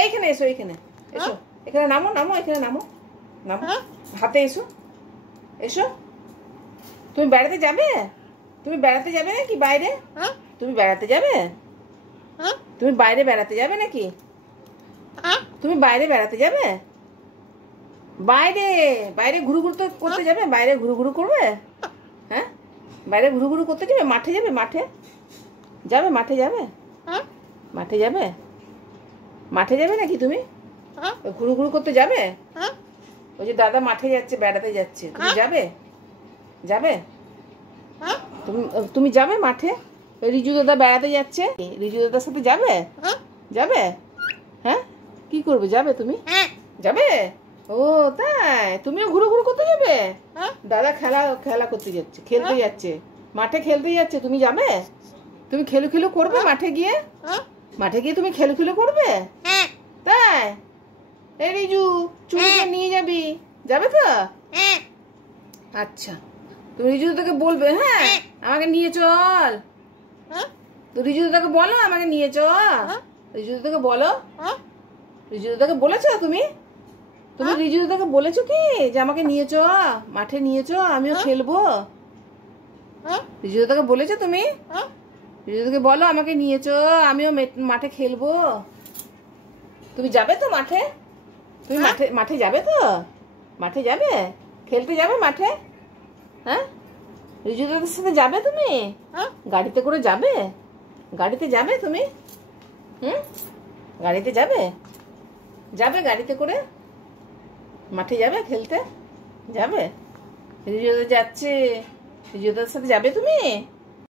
এইখানে এসো, এইখানে এসো, এখানে নামো, নামো, এখানে নামো, নামো, হাতে এসো, এসো। তুমি বেড়াতে যাবে? তুমি বেড়াতে যাবে নাকি বাইরে? তুমি বেড়াতে যাবে? তুমি বাইরে বেড়াতে যাবে নাকি? তুমি বাইরে বেড়াতে যাবে? বাইরে বাইরে ঘুরু ঘুরু তো করতে যাবে? বাইরে ঘুরু ঘুরু করবে? হ্যাঁ, বাইরে ঘুরু ঘুরু করতে যাবে? মাঠে যাবে? মাঠে যাবে? মাঠে যাবে? মাঠে যাবে? মাঠে যাবে নাকি তুমি? ঘুরু ঘুরু করতে যাবে? ওই যে দাদা মাঠে যাচ্ছে, বেড়াতে যাচ্ছে, তুমি যাবে? যাবে? তুমি তুমি যাবে মাঠে? রিজু দাদা বেড়াতে যাচ্ছে, রিজু দাদার সাথে যাবে? যাবে? হ্যাঁ, কি করবে? যাবে তুমি? যাবে? ও তাই, তুমিও ঘুরু ঘুরু করতে যাবে? দাদা খেলা খেলা করতে যাচ্ছে, খেলতে যাচ্ছে, মাঠে খেলতে যাচ্ছে, তুমি যাবে? তুমি খেলু খেলু করবে মাঠে গিয়ে? মাঠে গিয়ে তুমি খেলু খেলু করবে? তাই? এই রিজু, চুড়িকে নিয়ে যাবি? যাবে তো? আচ্ছা, তুমি রিজু দাদাকে বলবে, হ্যাঁ আমাকে নিয়ে চল। তো রিজু দাদাকে বলো আমাকে নিয়ে চল। রিজু দাদাকে বলো। রিজু দাদাকে বলেছো তুমি? তুমি রিজু দাদাকে বলেছো কি যে আমাকে নিয়ে চ, মাঠে নিয়ে চ, আমিও খেলবো? রিজু দাদাকে বলেছো তুমি? রিজু দাদাকে বলো আমাকে নিয়ে চ, আমিও মাঠে খেলবো। তুমি যাবে তো মাঠে? তুমি মাঠে মাঠে যাবে তো? মাঠে যাবে? খেলতে যাবে মাঠে? হ্যাঁ, রিজু দাদার সাথে যাবে তুমি? গাড়িতে করে যাবে? গাড়িতে যাবে তুমি? গাড়িতে যাবে? যাবে গাড়িতে করে? মাঠে যাবে খেলতে? যাবে? রিজু দাদা যাচ্ছে, রিজু দাদার সাথে যাবে তুমি?